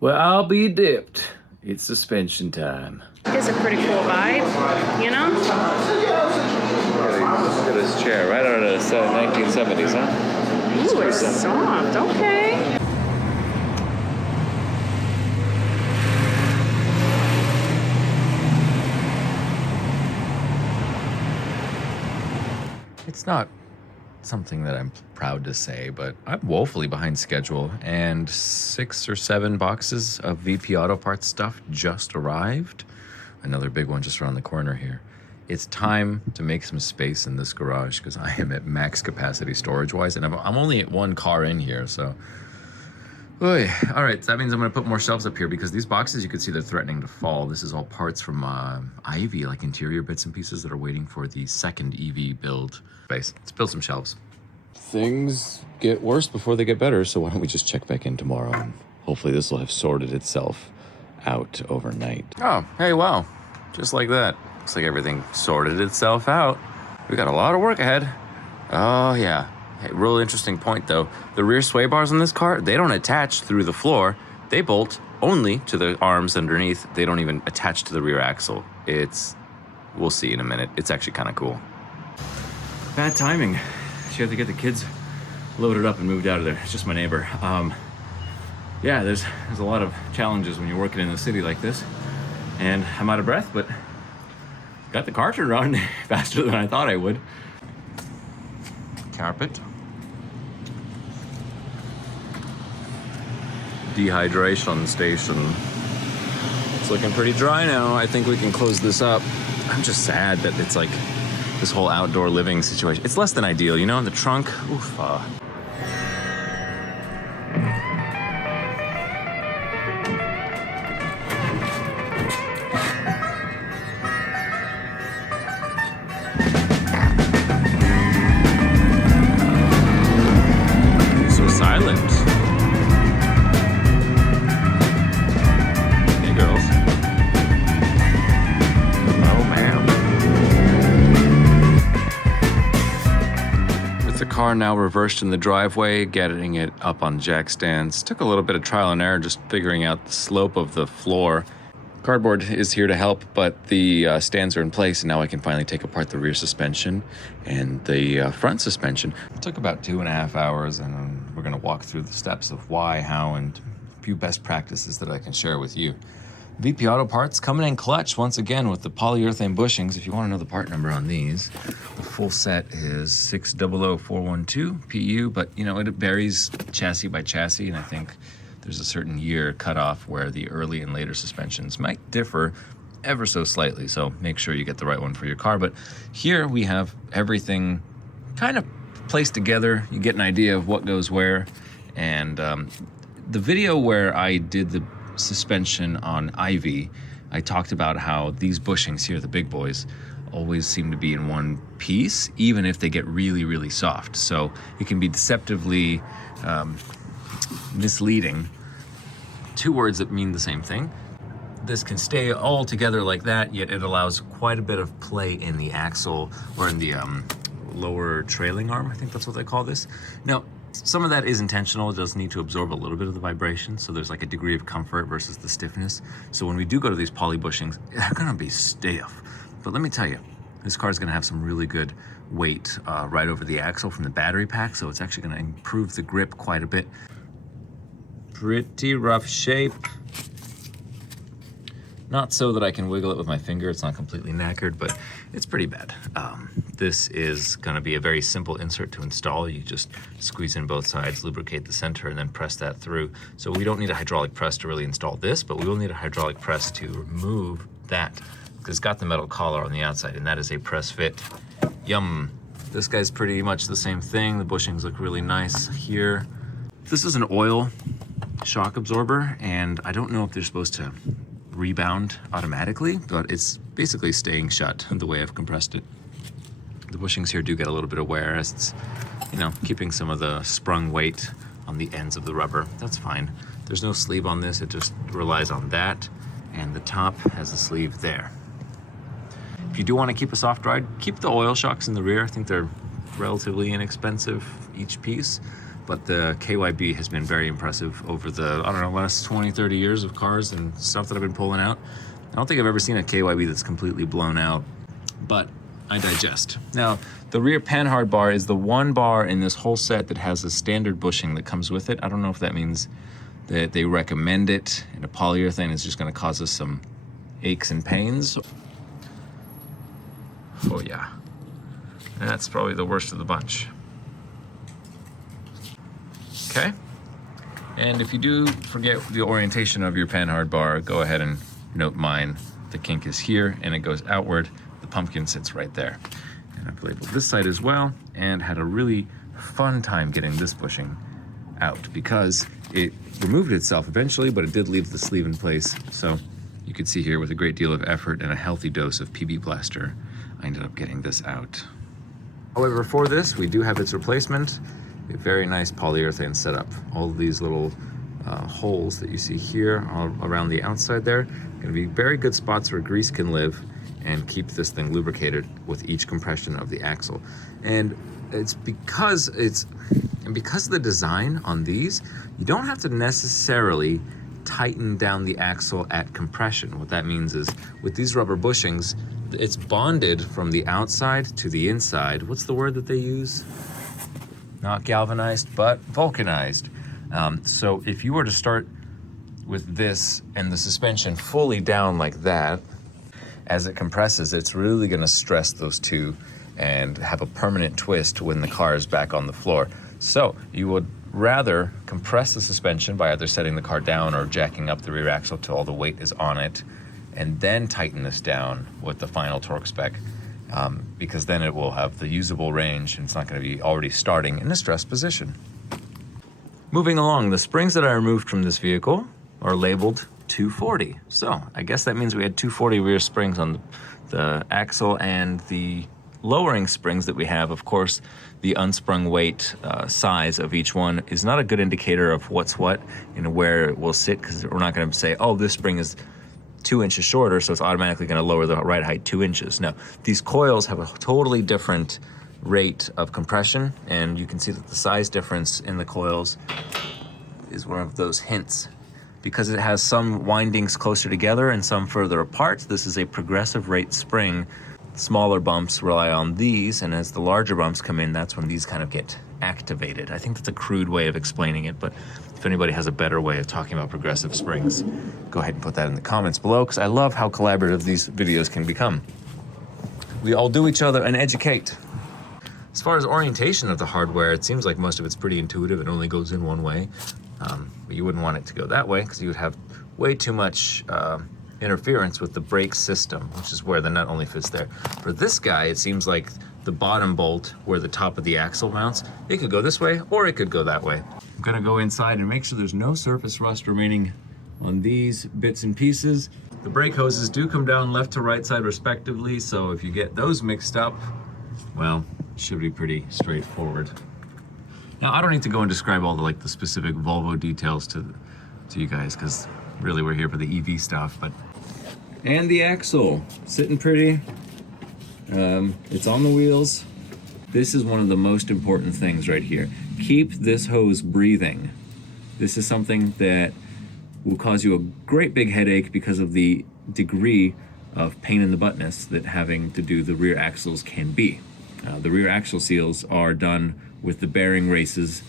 Well, I'll be dipped. It's suspension time. It's a pretty cool vibe, you know? Look at this chair, right out of the 1970s, huh? Ooh, it's soft. Okay. It's not something that I'm proud to say, but I'm woefully behind schedule, and 6 or 7 boxes of VP Auto Parts stuff just arrived. Another big one just around the corner here. It's time to make some space in this garage because I am at max capacity storage-wise, and I'm only at 1 car in here, so. Oy. All right, so that means I'm gonna put more shelves up here because these boxes, you can see they're threatening to fall. This is all parts from Ivy, like interior bits and pieces that are waiting for the second EV build. Let's build some shelves. Things get worse before they get better, so why don't we just check back in tomorrow and hopefully this will have sorted itself out overnight. Oh, hey, wow. Just like that. Looks like everything sorted itself out. We got a lot of work ahead. Oh, yeah. Hey, real interesting point, though. The rear sway bars on this car, they don't attach through the floor. They bolt only to the arms underneath. They don't even attach to the rear axle. We'll see in a minute. It's actually kind of cool. Bad timing. She had to get the kids loaded up and moved out of there. It's just my neighbor. Yeah, there's a lot of challenges when you're working in a city like this. And I'm out of breath, but got the car turned around faster than I thought I would. Carpet. Dehydration station. It's looking pretty dry now. I think we can close this up. I'm just sad that it's like this whole outdoor living situation. It's less than ideal, you know, in the trunk. Oof. So silent. Hey, girls. Oh, ma'am. The car now reversed in the driveway, getting it up on jack stands. Took a little bit of trial and error just figuring out the slope of the floor. Cardboard is here to help, but the stands are in place, and now I can finally take apart the rear suspension and the front suspension. It took about 2.5 hours, and we're gonna walk through the steps of why, how, and a few best practices that I can share with you. VP Auto Parts coming in clutch once again with the polyurethane bushings. If you want to know the part number on these, the full set is 600412 PU, but you know, it varies chassis by chassis, and I think there's a certain year cutoff where the early and later suspensions might differ ever so slightly, so make sure you get the right one for your car. But here we have everything kind of placed together. You get an idea of what goes where, and the video where I did the suspension on Ivy, I talked about how these bushings here, the big boys, always seem to be in one piece, even if they get really, really soft. So it can be deceptively misleading. 2 words that mean the same thing. This can stay all together like that, yet it allows quite a bit of play in the axle or in the lower trailing arm. I think that's what they call this. Now, some of that is intentional. It does need to absorb a little bit of the vibration, so there's like a degree of comfort versus the stiffness. So when we do go to these poly bushings, they're gonna be stiff. But let me tell you, this car is gonna have some really good weight right over the axle from the battery pack, so it's actually gonna improve the grip quite a bit. Pretty rough shape. Not so that I can wiggle it with my finger. It's not completely knackered, but it's pretty bad. This is gonna be a very simple insert to install. You just squeeze in both sides, lubricate the center, and then press that through. So we don't need a hydraulic press to really install this, but we will need a hydraulic press to remove that, because it's got the metal collar on the outside, and that is a press fit. Yum. This guy's pretty much the same thing. The bushings look really nice here. This is an oil shock absorber, and I don't know if they're supposed to rebound automatically, but it's basically staying shut the way I've compressed it. The bushings here do get a little bit of wear as it's, you know, keeping some of the sprung weight on the ends of the rubber. That's fine. There's no sleeve on this. It just relies on that, and the top has a sleeve there. If you do want to keep a soft ride, keep the oil shocks in the rear. I think they're relatively inexpensive each piece, but the KYB has been very impressive over the, I don't know, last 20, 30 years of cars and stuff that I've been pulling out. I don't think I've ever seen a KYB that's completely blown out, but I digest. Now, the rear panhard bar is the one bar in this whole set that has a standard bushing that comes with it. I don't know if that means that they recommend it, and a polyurethane is just gonna cause us some aches and pains. Oh yeah, that's probably the worst of the bunch. Okay, and if you do forget the orientation of your panhard bar, go ahead and note mine. The kink is here and it goes outward. The pumpkin sits right there. And I've labeled this side as well, and had a really fun time getting this bushing out because it removed itself eventually, but it did leave the sleeve in place. So you can see here with a great deal of effort and a healthy dose of PB plaster, I ended up getting this out. However, for this, we do have its replacement, a very nice polyurethane setup. All of these little holes that you see here all around the outside there, gonna be very good spots where grease can live and keep this thing lubricated with each compression of the axle. And it's because of the design on these, you don't have to necessarily tighten down the axle at compression. What that means is with these rubber bushings, it's bonded from the outside to the inside. What's the word that they use? Not galvanized, but vulcanized. So if you were to start with this and the suspension fully down like that, as it compresses, it's really gonna stress those two and have a permanent twist when the car is back on the floor. So you would rather compress the suspension by either setting the car down or jacking up the rear axle till all the weight is on it, and then tighten this down with the final torque spec, because then it will have the usable range and it's not gonna be already starting in a stressed position. Moving along, the springs that I removed from this vehicle are labeled 240. So I guess that means we had 240 rear springs on the axle, and the lowering springs that we have, of course, the unsprung weight size of each one is not a good indicator of what's what and where it will sit, because we're not gonna say, oh, this spring is 2 inches shorter, so it's automatically gonna lower the ride height 2 inches. No, these coils have a totally different rate of compression, and you can see that the size difference in the coils is one of those hints. Because it has some windings closer together and some further apart, this is a progressive rate spring. Smaller bumps rely on these, and as the larger bumps come in, that's when these kind of get activated. I think that's a crude way of explaining it, but if anybody has a better way of talking about progressive springs, go ahead and put that in the comments below, because I love how collaborative these videos can become. We all do each other and educate. As far as orientation of the hardware, it seems like most of it's pretty intuitive. It only goes in one way. But you wouldn't want it to go that way because you would have way too much interference with the brake system, which is where the nut only fits there. For this guy, it seems like the bottom bolt where the top of the axle mounts, it could go this way or it could go that way. I'm gonna go inside and make sure there's no surface rust remaining on these bits and pieces. The brake hoses do come down left to right side respectively, so if you get those mixed up, well, it should be pretty straightforward. Now, I don't need to go and describe all the specific Volvo details to you guys, because really we're here for the EV stuff, but. And the axle, sitting pretty. It's on the wheels. This is one of the most important things right here. Keep this hose breathing. This is something that will cause you a great big headache because of the degree of pain in the buttness that having to do the rear axles can be. The rear axle seals are done with the bearing races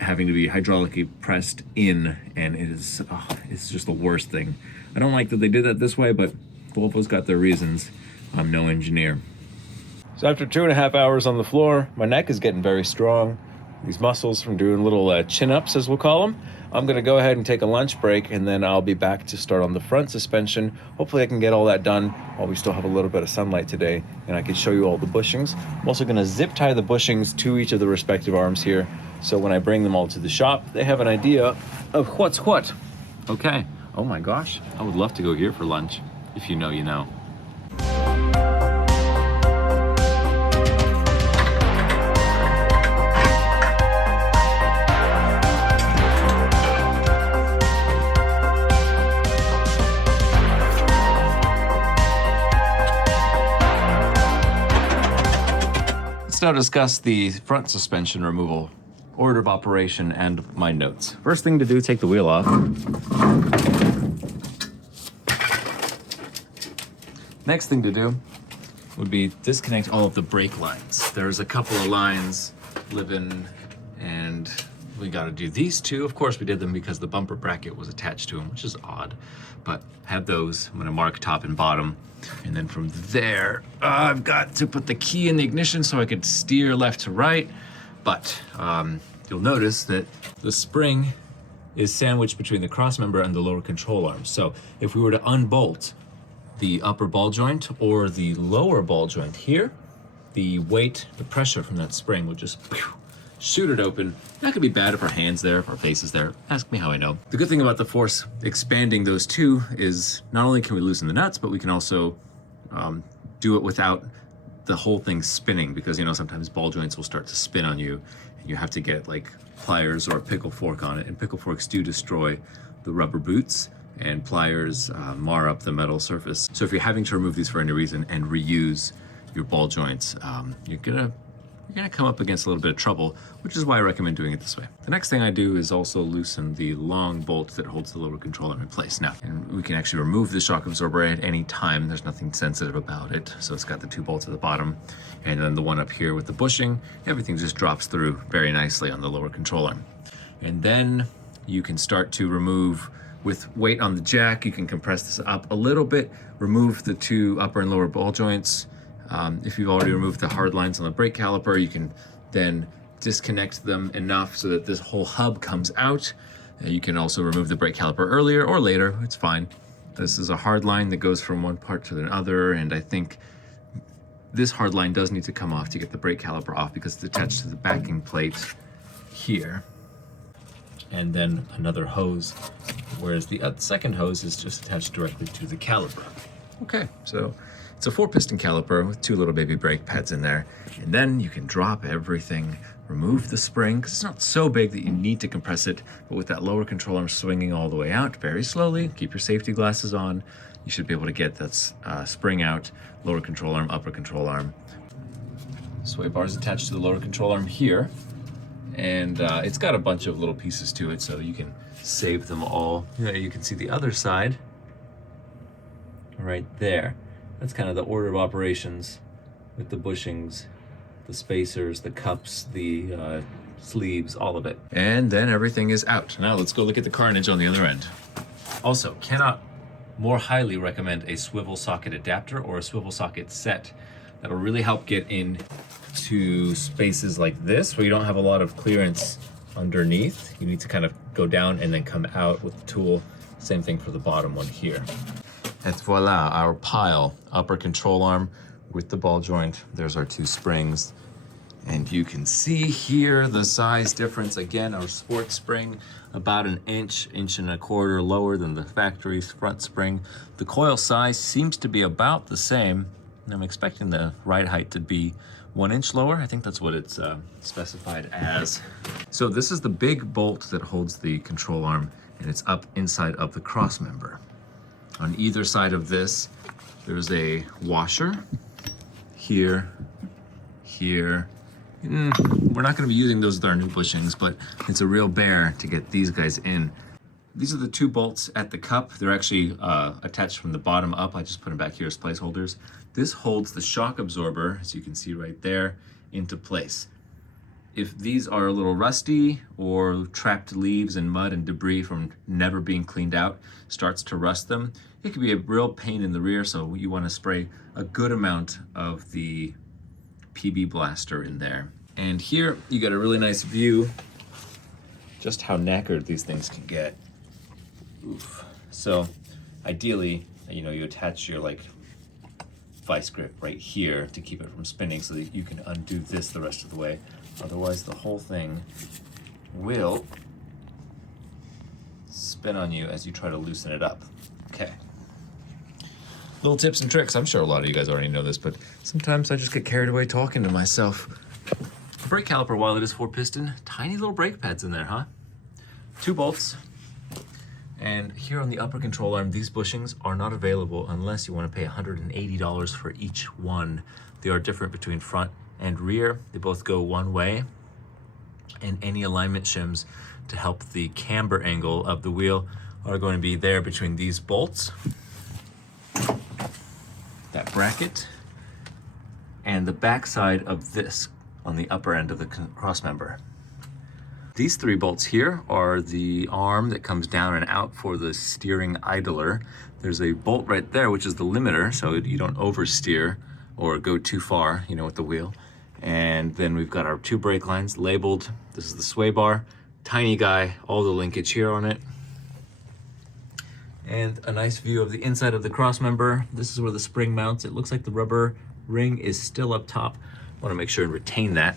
having to be hydraulically pressed in, and it's just the worst thing. I don't like that they did that this way, but Volvo's got their reasons. I'm no engineer. So after 2.5 hours on the floor, my neck is getting very strong. These muscles from doing little chin-ups, as we'll call them. I'm gonna go ahead and take a lunch break, and then I'll be back to start on the front suspension. Hopefully I can get all that done while we still have a little bit of sunlight today, and I can show you all the bushings. I'm also gonna zip tie the bushings to each of the respective arms here, so when I bring them all to the shop, they have an idea of what's what. Okay, oh my gosh, I would love to go here for lunch. If you know, you know. Let's now discuss the front suspension removal order of operation and my notes. First thing to do, take the wheel off. Next thing to do would be disconnect all of the brake lines. There's a couple of lines living, and we got to do these two. Of course, we did them because the bumper bracket was attached to them, which is odd, but have those. I'm gonna mark top and bottom. And then from there, I've got to put the key in the ignition so I could steer left to right. But you'll notice that the spring is sandwiched between the cross member and the lower control arm. So if we were to unbolt the upper ball joint or the lower ball joint here, the weight, the pressure from that spring would just shoot it open. That could be bad if our hand's there, if our face is there. Ask me how I know. The good thing about the force expanding those two is not only can we loosen the nuts, but we can also do it without the whole thing spinning, because you know sometimes ball joints will start to spin on you and you have to get like pliers or a pickle fork on it, and pickle forks do destroy the rubber boots, and pliers mar up the metal surface. So if you're having to remove these for any reason and reuse your ball joints, you're gonna come up against a little bit of trouble, which is why I recommend doing it this way. The next thing I do is also loosen the long bolt that holds the lower control arm in place. Now, and we can actually remove the shock absorber at any time. There's nothing sensitive about it. So it's got the two bolts at the bottom, and then the one up here with the bushing. Everything just drops through very nicely on the lower control arm. And then you can start to remove, with weight on the jack, you can compress this up a little bit, remove the two upper and lower ball joints. If you've already removed the hard lines on the brake caliper, you can then disconnect them enough so that this whole hub comes out. You can also remove the brake caliper earlier or later, it's fine. This is a hard line that goes from one part to the other, and I think this hard line does need to come off to get the brake caliper off because it's attached to the backing plate here. And then another hose, whereas the second hose is just attached directly to the caliper. Okay, so it's a 4-piston caliper with 2 little baby brake pads in there. And then you can drop everything, remove the spring, because it's not so big that you need to compress it, but with that lower control arm swinging all the way out very slowly, keep your safety glasses on, you should be able to get that spring out, lower control arm, upper control arm. Sway bar is attached to the lower control arm here, and it's got a bunch of little pieces to it, so you can save them all. You can see the other side right there. That's kind of the order of operations with the bushings, the spacers, the cups, the sleeves, all of it. And then everything is out. Now let's go look at the carnage on the other end. Also, cannot more highly recommend a swivel socket adapter or a swivel socket set. That'll really help get into spaces like this where you don't have a lot of clearance underneath. You need to kind of go down and then come out with the tool. Same thing for the bottom one here. And voila, our pile, upper control arm with the ball joint. There's our 2 springs. And you can see here the size difference. Again, our sport spring, about an inch, inch and a quarter lower than the factory's front spring. The coil size seems to be about the same. I'm expecting the ride height to be 1 inch lower. I think that's what it's specified as. So this is the big bolt that holds the control arm, and it's up inside of the cross member. On either side of this, there's a washer here, here. We're not gonna be using those with our new bushings, but it's a real bear to get these guys in. These are the 2 bolts at the cup. They're actually attached from the bottom up. I just put them back here as placeholders. This holds the shock absorber, as you can see right there, into place. If these are a little rusty or trapped leaves and mud and debris from never being cleaned out starts to rust them, it can be a real pain in the rear, so you want to spray a good amount of the PB blaster in there. And here you get a really nice view just how knackered these things can get. Oof. So ideally, you attach your vice grip right here to keep it from spinning so that you can undo this the rest of the way. Otherwise, the whole thing will spin on you as you try to loosen it up. Okay. Little tips and tricks. I'm sure a lot of you guys already know this, but sometimes I just get carried away talking to myself. The brake caliper, while it is 4-piston, tiny little brake pads in there, huh? 2 bolts. And here on the upper control arm, these bushings are not available unless you want to pay $180 for each one. They are different between front and rear. They both go one way. And any alignment shims to help the camber angle of the wheel are going to be there between these bolts, that bracket, and the backside of this on the upper end of the cross member. These 3 bolts here are the arm that comes down and out for the steering idler. There's a bolt right there, which is the limiter, so you don't oversteer or go too far, you know, with the wheel. And then we've got our 2 brake lines labeled. This is the sway bar, tiny guy, all the linkage here on it. And a nice view of the inside of the cross member. This is where the spring mounts. It looks like the rubber ring is still up top. I want to make sure and retain that,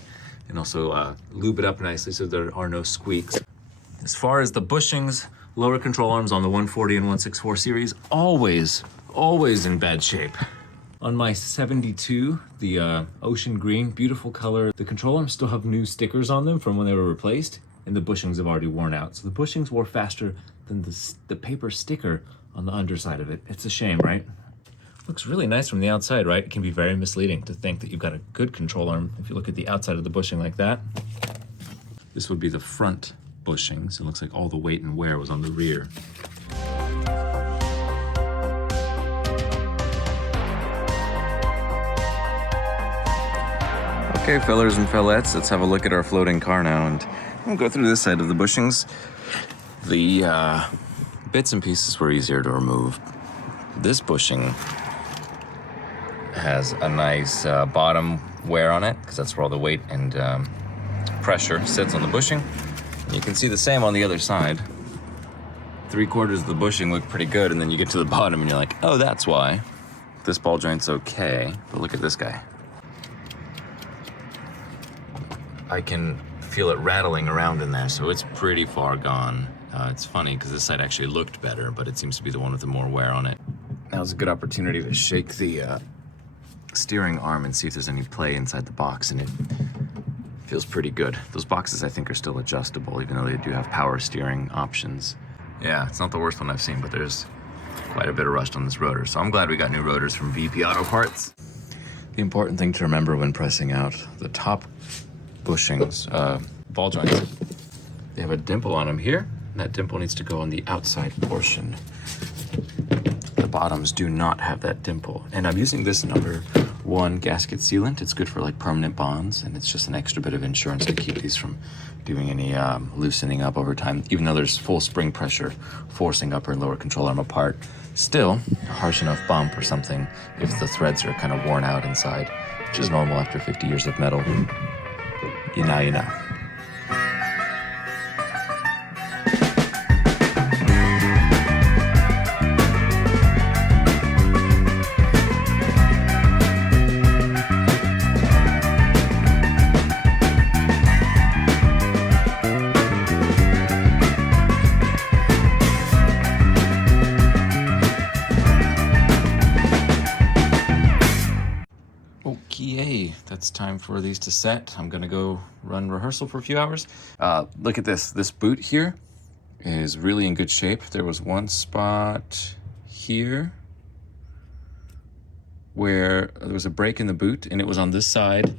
and also lube it up nicely so there are no squeaks. As far as the bushings, lower control arms on the 140 and 164 series, always in bad shape. On my 72, the ocean green, beautiful color, the control arms still have new stickers on them from when they were replaced, and the bushings have already worn out. So the bushings wore faster than the paper sticker on the underside of it. It's a shame, right? Looks really nice from the outside, right? It can be very misleading to think that you've got a good control arm if you look at the outside of the bushing like that. This would be the front bushings. It looks like all the weight and wear was on the rear. Okay, fellers and fellettes, let's have a look at our floating car now, and we'll go through this side of the bushings. The bits and pieces were easier to remove. This bushing has a nice bottom wear on it, because that's where all the weight and pressure sits on the bushing. And you can see the same on the other side. 3/4 of the bushing look pretty good, and then you get to the bottom and you're like, oh, that's why. This ball joint's okay, but look at this guy. I can feel it rattling around in there, so it's pretty far gone. It's funny because this side actually looked better, but it seems to be the one with the more wear on it. Now's a good opportunity to shake the steering arm and see if there's any play inside the box, and it feels pretty good. Those boxes, I think, are still adjustable, even though they do have power steering options. Yeah, it's not the worst one I've seen, but there's quite a bit of rust on this rotor, so I'm glad we got new rotors from VP Auto Parts. The important thing to remember when pressing out the top bushings, ball joints, they have a dimple on them here, and that dimple needs to go on the outside portion. The bottoms do not have that dimple, and I'm using this number 1 gasket sealant. It's good for like permanent bonds, and it's just an extra bit of insurance to keep these from doing any loosening up over time, even though there's full spring pressure forcing upper and lower control arm apart. Still, a harsh enough bump or something if the threads are kind of worn out inside, which is normal after 50 years of metal. You know. Okay, that's time for these to set. I'm gonna go run rehearsal for a few hours. Look at this. This boot here is really in good shape. There was one spot here where there was a break in the boot, and it was on this side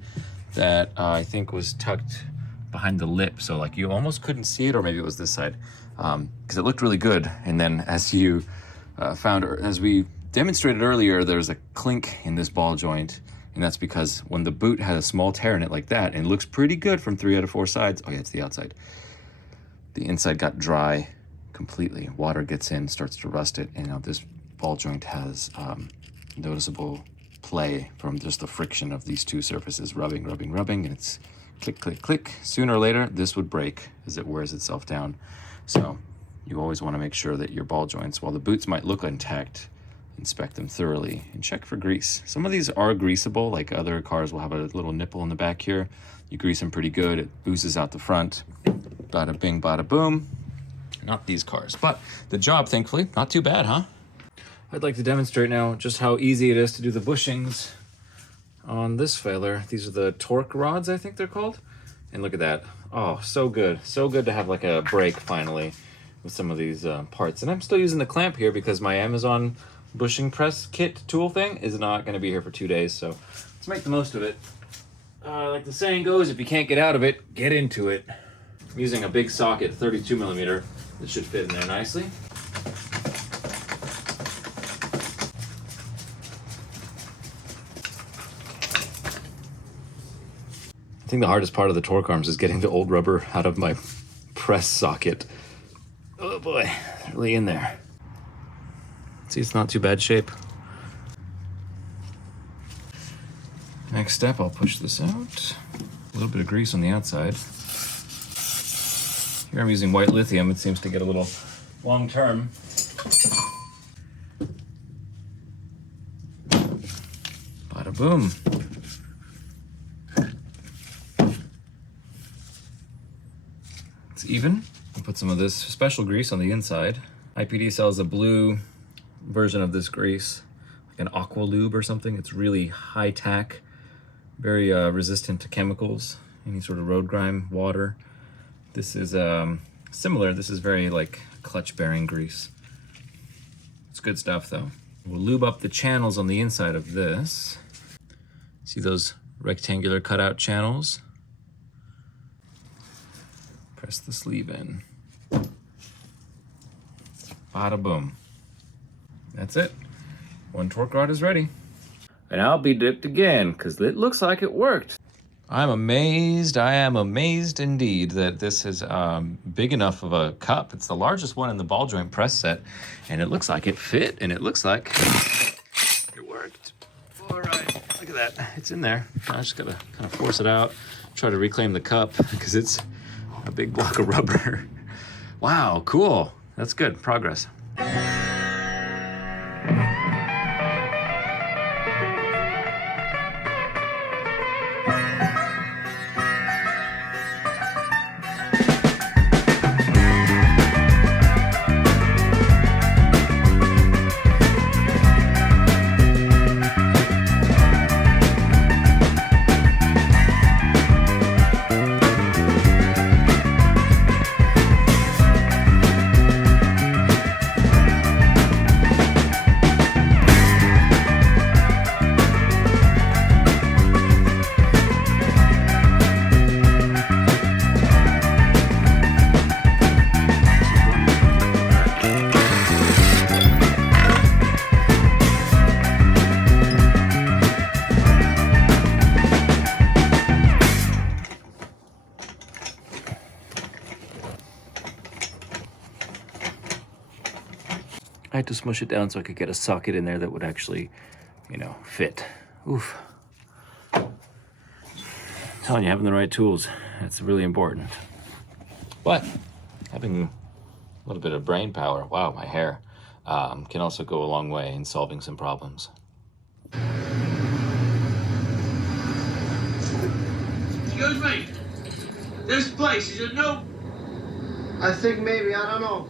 that I think was tucked behind the lip. So like you almost couldn't see it, or maybe it was this side, because it looked really good. And then as you as we demonstrated earlier, there's a clink in this ball joint. And that's because when the boot had a small tear in it like that, and it looks pretty good from 3 out of 4 sides. Oh yeah, it's the outside. The inside got dry completely. Water gets in, starts to rust it. And now this ball joint has noticeable play from just the friction of these two surfaces rubbing, and it's click, click, click. Sooner or later, this would break as it wears itself down. So you always want to make sure that your ball joints, while the boots might look intact, inspect them thoroughly and check for grease. Some of these are greasable, like other cars will have a little nipple in the back here. You grease them pretty good, it oozes out the front. Bada bing, bada boom. Not these cars, but the job, thankfully, not too bad, huh? I'd like to demonstrate now just how easy it is to do the bushings on this failer. These are the torque rods, I think they're called. And look at that. Oh, so good. So good to have like a break finally with some of these parts. And I'm still using the clamp here because my Amazon bushing press kit tool thing is not going to be here for 2 days, so let's make the most of it. Like the saying goes, if you can't get out of it, get into it. I'm using a big socket, 32 millimeter. This should fit in there nicely. I think the hardest part of the torque arms is getting the old rubber out of my press socket. Oh boy, really in there. See, it's not too bad shape. Next step, I'll push this out. A little bit of grease on the outside. Here I'm using white lithium. It seems to get a little long term. Bada boom. It's even. I'll put some of this special grease on the inside. IPD sells a blue version of this grease, like an aqua lube or something. It's really high tack, very resistant to chemicals, any sort of road grime, water. This is similar. This is very like clutch bearing grease. It's good stuff though. We'll lube up the channels on the inside of this. See those rectangular cutout channels? Press the sleeve in. Bada boom. That's it. One torque rod is ready. And I'll be dipped again, because it looks like it worked. I'm amazed. I am amazed indeed that this is big enough of a cup. It's the largest one in the ball joint press set, and it looks like it fit, and it looks like it worked. All right, look at that. It's in there. I just gotta kind of force it out, try to reclaim the cup, because it's a big block of rubber. Wow, cool. That's good progress. I had to smush it down so I could get a socket in there that would actually, fit. Oof. I'm telling you, having the right tools, that's really important. But having a little bit of brain power, wow, my hair, can also go a long way in solving some problems. Excuse me. This place, is it new? I think maybe, I don't know.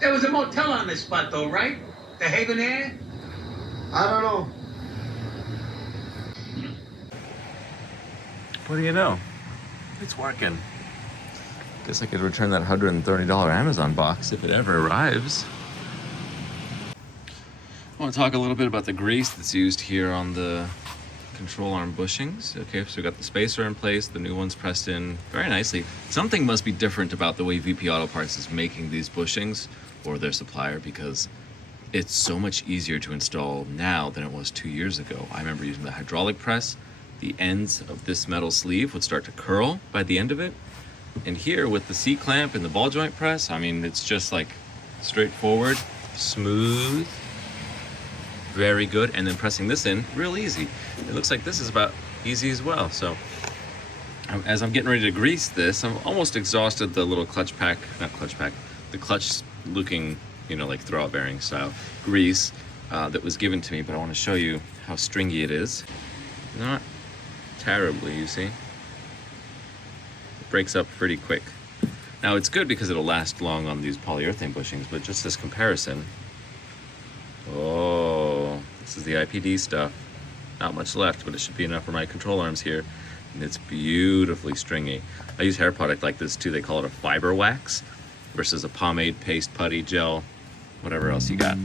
There was a motel on this spot, though, right? The Haven Air? I don't know. What do you know? It's working. Guess I could return that $130 Amazon box if it ever arrives. I want to talk a little bit about the grease that's used here on the control arm bushings. Okay, so we got the spacer in place, the new one's pressed in very nicely. Something must be different about the way VP Auto Parts is making these bushings, or their supplier, because it's so much easier to install now than it was 2 years ago. I remember using the hydraulic press. The ends of this metal sleeve would start to curl by the end of it. And here with the C-clamp and the ball joint press, I mean, it's just like straightforward, smooth, very good. And then pressing this in, real easy. It looks like this is about easy as well. So as I'm getting ready to grease this, I'm almost exhausted the little clutch pack, not clutch pack, the clutch looking, like throwout bearing style grease that was given to me, but I want to show you how stringy it is. Not terribly, you see. It breaks up pretty quick. Now it's good because it'll last long on these polyurethane bushings, but just this comparison. Oh, this is the IPD stuff. Not much left, but it should be enough for my control arms here. And it's beautifully stringy. I use hair product like this too. They call it a fiber wax versus a pomade, paste, putty, gel, whatever else you got.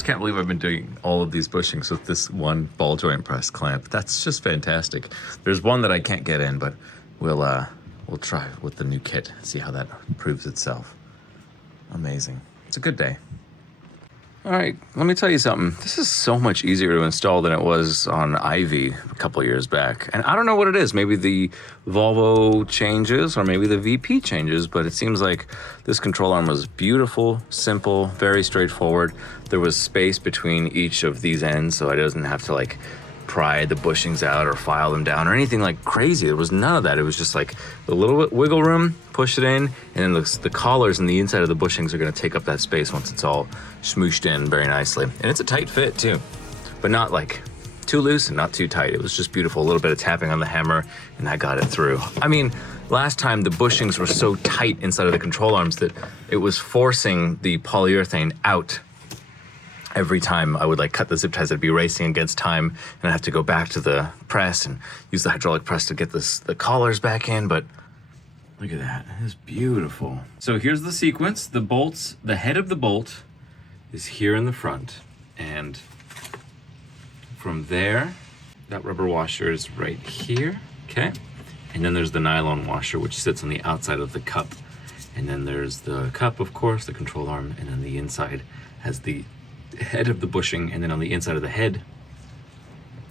almost can't believe I've been doing all of these bushings with this one ball joint press clamp. That's just fantastic. There's one that I can't get in, but we'll try with the new kit, see how that proves itself. Amazing. It's a good day. All right, let me tell you something. This is so much easier to install than it was on Ivy a couple of years back. And I don't know what it is. Maybe the Volvo changes or maybe the VP changes, but it seems like this control arm was beautiful, simple, very straightforward. There was space between each of these ends, so I didn't have to like pry the bushings out or file them down or anything like crazy. There was none of that. It was just like a little bit wiggle room, push it in, and then the collars and the inside of the bushings are gonna take up that space once it's all smooshed in very nicely. And it's a tight fit too, but not like too loose and not too tight. It was just beautiful. A little bit of tapping on the hammer and I got it through. I mean, last time the bushings were so tight inside of the control arms that it was forcing the polyurethane out. Every time I would like cut the zip ties, I'd be racing against time and I'd have to go back to the press and use the hydraulic press to get the collars back in, but look at that, it's beautiful. So here's the sequence. The bolts, the head of the bolt is here in the front, and from there, that rubber washer is right here, okay? And then there's the nylon washer, which sits on the outside of the cup. And then there's the cup, of course, the control arm, and then the inside has the head of the bushing, and then on the inside of the head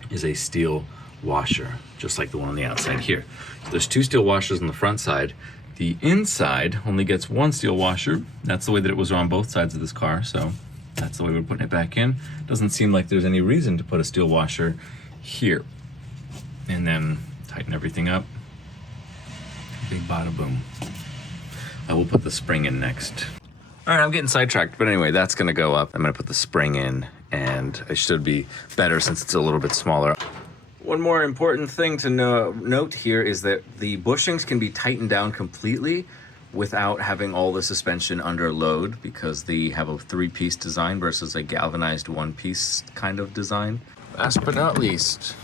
is a steel washer, just like the one on the outside here. So there's two steel washers on the front side. The inside only gets one steel washer. That's the way that it was on both sides of this car, so that's the way we're putting it back in. Doesn't seem like there's any reason to put a steel washer here. And then tighten everything up. Big bada boom. I will put the spring in next. All right, I'm getting sidetracked, but anyway, that's gonna go up. I'm gonna put the spring in, and it should be better since it's a little bit smaller. One more important thing to note here is that the bushings can be tightened down completely without having all the suspension under load, because they have a 3-piece design versus a galvanized 1-piece kind of design. Last but not least,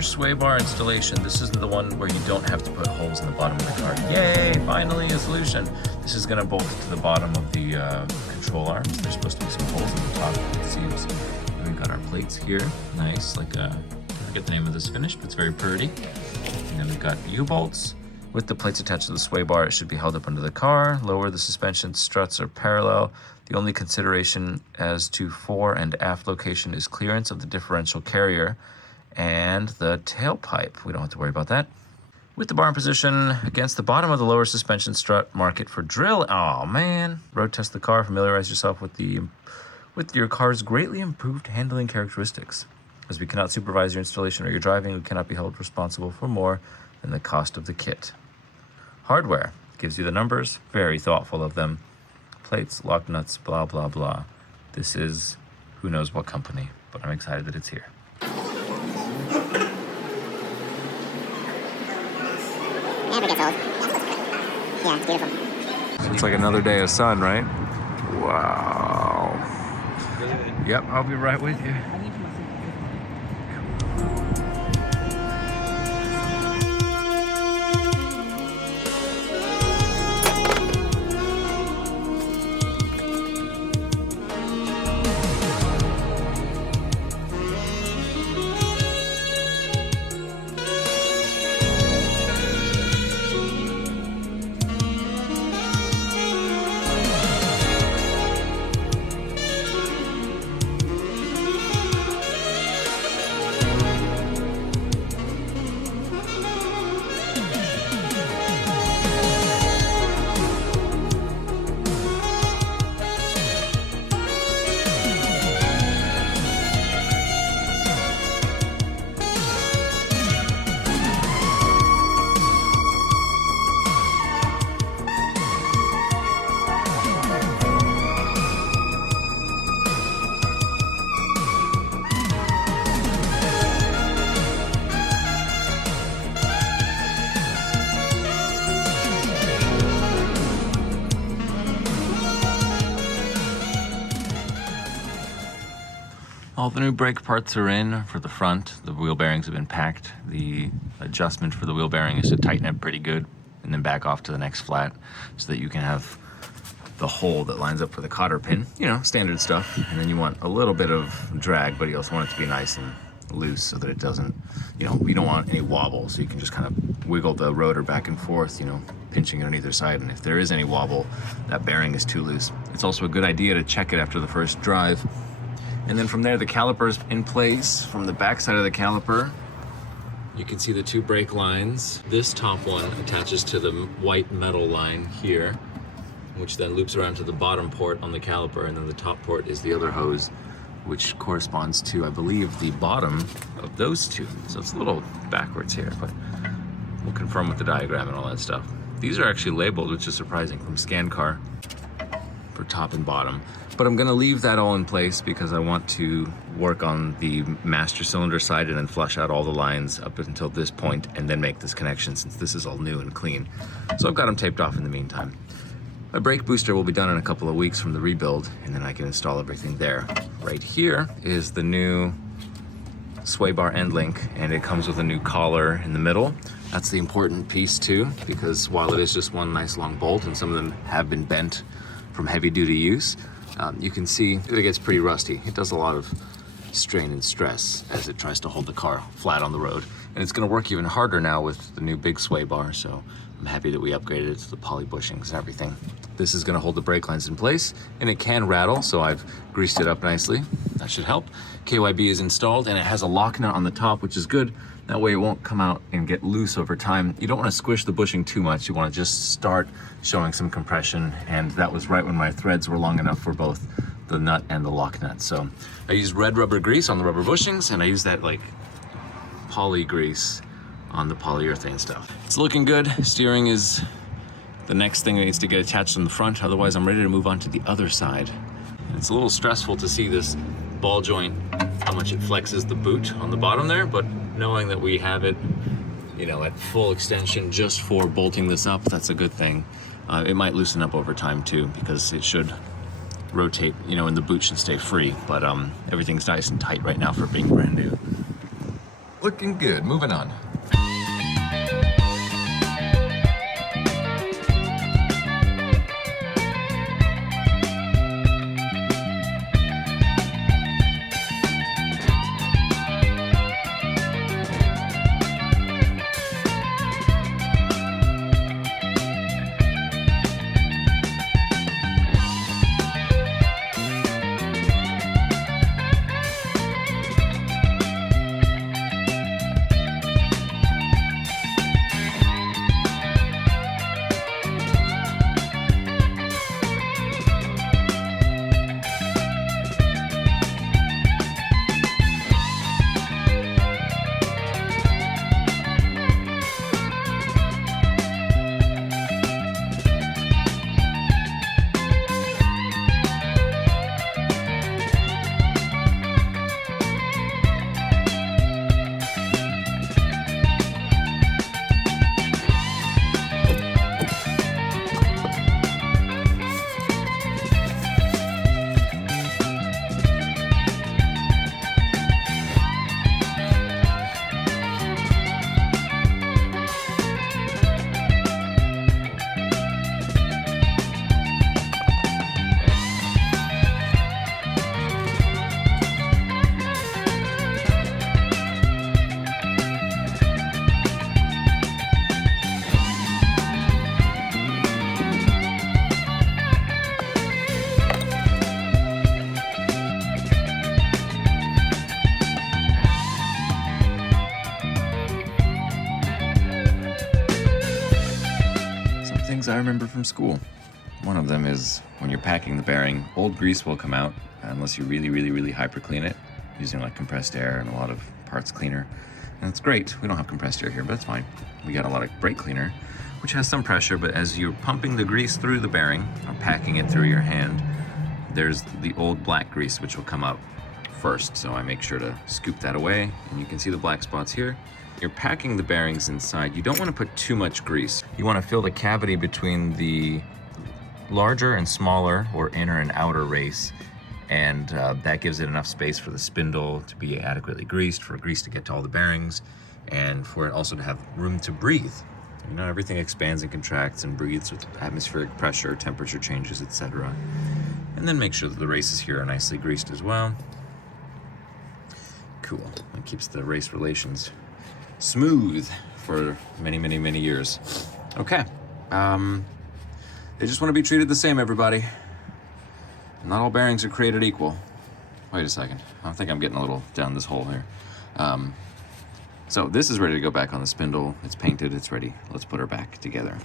rear sway bar installation. This is the one where you don't have to put holes in the bottom of the car. Yay, finally a solution. This is gonna bolt to the bottom of the control arms. There's supposed to be some holes in the top, it seems. And we've got our plates here. Nice, like I forget the name of this finish, but it's very pretty. And then we've got U-bolts. With the plates attached to the sway bar, it should be held up under the car. Lower the suspension struts are parallel. The only consideration as to fore and aft location is clearance of the differential carrier and the tailpipe. We don't have to worry about that. With the bar in position against the bottom of the lower suspension strut, mark it for drill. Oh man. Road test the car, familiarize yourself with your car's greatly improved handling characteristics. As we cannot supervise your installation or your driving, we cannot be held responsible for more than the cost of the kit. Hardware gives you the numbers, very thoughtful of them. Plates, lock nuts, blah, blah, blah. This is who knows what company, but I'm excited that it's here. Never gets old. Yeah, it's beautiful. It's like another day of sun, right? Wow. Yep, I'll be right with you. All the new brake parts are in for the front. The wheel bearings have been packed. The adjustment for the wheel bearing is to tighten it pretty good and then back off to the next flat so that you can have the hole that lines up for the cotter pin, you know, standard stuff. And then you want a little bit of drag, but you also want it to be nice and loose so that it doesn't, you know, you don't want any wobble, so you can just kind of wiggle the rotor back and forth, you know, pinching it on either side. And if there is any wobble, that bearing is too loose. It's also a good idea to check it after the first drive. And then from there, the caliper's in place. From the back side of the caliper, you can see the two brake lines. This top one attaches to the white metal line here, which then loops around to the bottom port on the caliper, and then the top port is the other hose, which corresponds to, I believe, the bottom of those two. So it's a little backwards here, but we'll confirm with the diagram and all that stuff. These are actually labeled, which is surprising, from ScanCar for top and bottom. But I'm gonna leave that all in place because I want to work on the master cylinder side and then flush out all the lines up until this point and then make this connection, since this is all new and clean. So I've got them taped off in the meantime. My brake booster will be done in a couple of weeks from the rebuild, and then I can install everything there. Right here is the new sway bar end link, and it comes with a new collar in the middle. That's the important piece too, because while it is just one nice long bolt, and some of them have been bent from heavy duty use, you can see that it gets pretty rusty. It does a lot of strain and stress as it tries to hold the car flat on the road. And it's gonna work even harder now with the new big sway bar, so I'm happy that we upgraded it to the poly bushings and everything. This is gonna hold the brake lines in place, and it can rattle, so I've greased it up nicely. That should help. KYB is installed, and it has a lock nut on the top, which is good. That way it won't come out and get loose over time. You don't wanna squish the bushing too much. You wanna just start showing some compression, and that was right when my threads were long enough for both the nut and the lock nut. So I used red rubber grease on the rubber bushings, and I used that like poly grease on the polyurethane stuff. It's looking good. Steering is the next thing that needs to get attached on the front. Otherwise, I'm ready to move on to the other side. And it's a little stressful to see this ball joint, how much it flexes the boot on the bottom there, but knowing that we have it, you know, at full extension just for bolting this up, that's a good thing. It might loosen up over time too, because it should rotate, you know, and the boot should stay free, but everything's nice and tight right now for being brand new. Looking good. Moving on. I remember from school. One of them is when you're packing the bearing, old grease will come out unless you really hyper clean it using like compressed air and a lot of parts cleaner. And it's great. We don't have compressed air here, but it's fine. We got a lot of brake cleaner, which has some pressure, but as you're pumping the grease through the bearing or packing it through your hand, there's the old black grease which will come up first. So I make sure to scoop that away, and you can see the black spots here. You're packing the bearings inside. You don't want to put too much grease. You want to fill the cavity between the larger and smaller, or inner and outer race, and that gives it enough space for the spindle to be adequately greased, for grease to get to all the bearings, and for it also to have room to breathe. You know, everything expands and contracts and breathes with atmospheric pressure, temperature changes, etc. And then make sure that the races here are nicely greased as well. Cool. It keeps the race relations smooth for many, many, many years. Okay. They just want to be treated the same, everybody. Not all bearings are created equal. Wait a second. I think I'm getting a little down this hole here. So this is ready to go back on the spindle. It's painted, it's ready. Let's put her back together.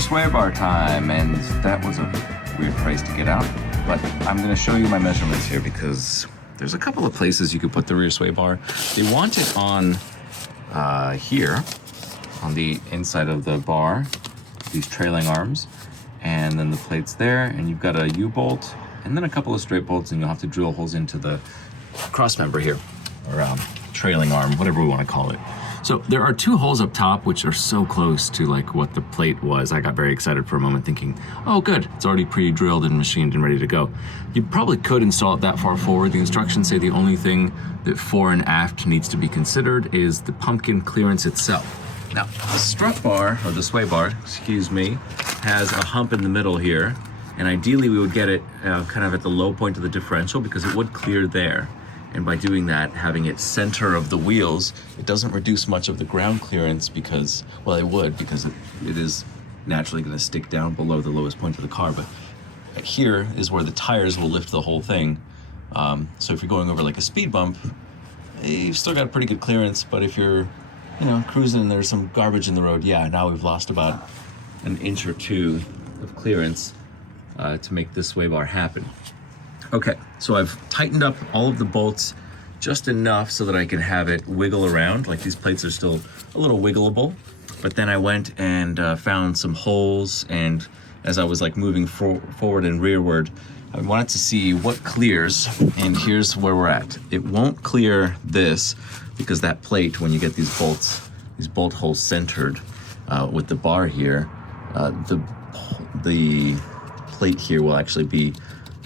Sway bar time, and that was a weird price to get out, but I'm going to show you my measurements here because there's a couple of places you could put the rear sway bar. They want it on here on the inside of the bar, these trailing arms, and then the plates there, and you've got a U-bolt and then a couple of straight bolts, and you'll have to drill holes into the cross member here, or trailing arm, whatever we want to call it. So there are two holes up top which are so close to like what the plate was. I got very excited for a moment thinking, oh good, it's already pre-drilled and machined and ready to go. You probably could install it that far forward. The instructions say the only thing that fore and aft needs to be considered is the pumpkin clearance itself. Now, the strut bar, or the sway bar, excuse me, has a hump in the middle here, and ideally we would get it kind of at the low point of the differential because it would clear there. And by doing that, having it center of the wheels, it doesn't reduce much of the ground clearance because, well, it would, because it is naturally going to stick down below the lowest point of the car. But here is where the tires will lift the whole thing. So if you're going over like a speed bump, you've still got pretty good clearance. But if you're, you know, cruising and there's some garbage in the road, yeah, now we've lost about an inch or two of clearance to make this sway bar happen. Okay, so I've tightened up all of the bolts just enough so that I can have it wiggle around. Like these plates are still a little wiggleable, but then I went and found some holes, and as I was like moving forward and rearward, I wanted to see what clears, and here's where we're at. It won't clear this because that plate, when you get these bolt holes centered with the bar here, the plate here will actually be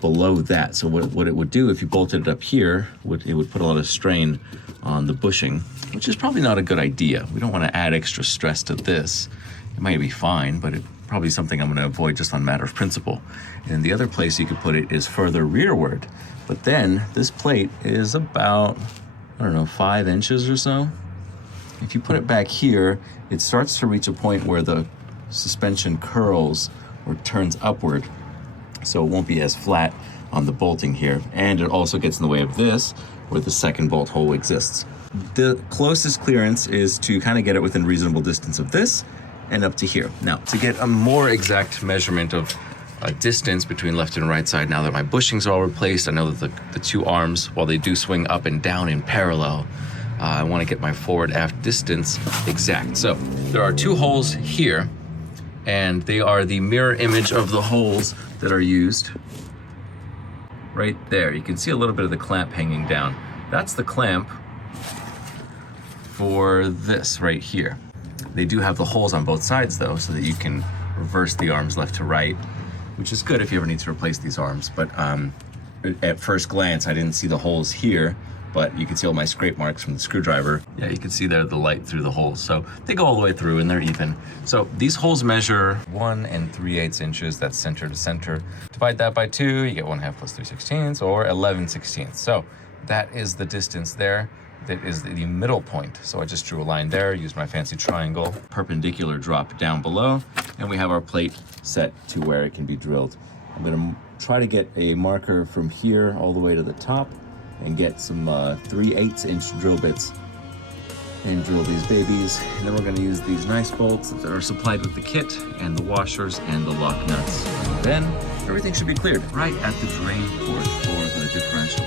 below that. So what it would do if you bolted it up here, it would put a lot of strain on the bushing, which is probably not a good idea. We don't want to add extra stress to this. It might be fine, but it's probably something I'm going to avoid just on a matter of principle. And the other place you could put it is further rearward. But then this plate is about, I don't know, 5 inches or so. If you put it back here, it starts to reach a point where the suspension curls or turns upward. So it won't be as flat on the bolting here. And it also gets in the way of this, where the second bolt hole exists. The closest clearance is to kind of get it within reasonable distance of this and up to here. Now, to get a more exact measurement of distance between left and right side, now that my bushings are all replaced, I know that the two arms, while they do swing up and down in parallel, I want to get my forward-aft distance exact. So there are two holes here, and they are the mirror image of the holes that are used right there. You can see a little bit of the clamp hanging down. That's the clamp for this right here. They do have the holes on both sides though, so that you can reverse the arms left to right, which is good if you ever need to replace these arms. But at first glance, I didn't see the holes here, but you can see all my scrape marks from the screwdriver. Yeah, you can see there the light through the holes. So they go all the way through and they're even. So these holes measure 1 3/8 inches, that's center to center. Divide that by 2, you get 1/2 plus 3/16, or 11/16. So that is the distance there. That is the middle point. So I just drew a line there, used my fancy triangle, perpendicular drop down below, and we have our plate set to where it can be drilled. I'm gonna try to get a marker from here all the way to the top and get some 3/8 inch drill bits and drill these babies. And then we're gonna use these nice bolts that are supplied with the kit and the washers and the lock nuts. And then everything should be cleared right at the drain port for the differential.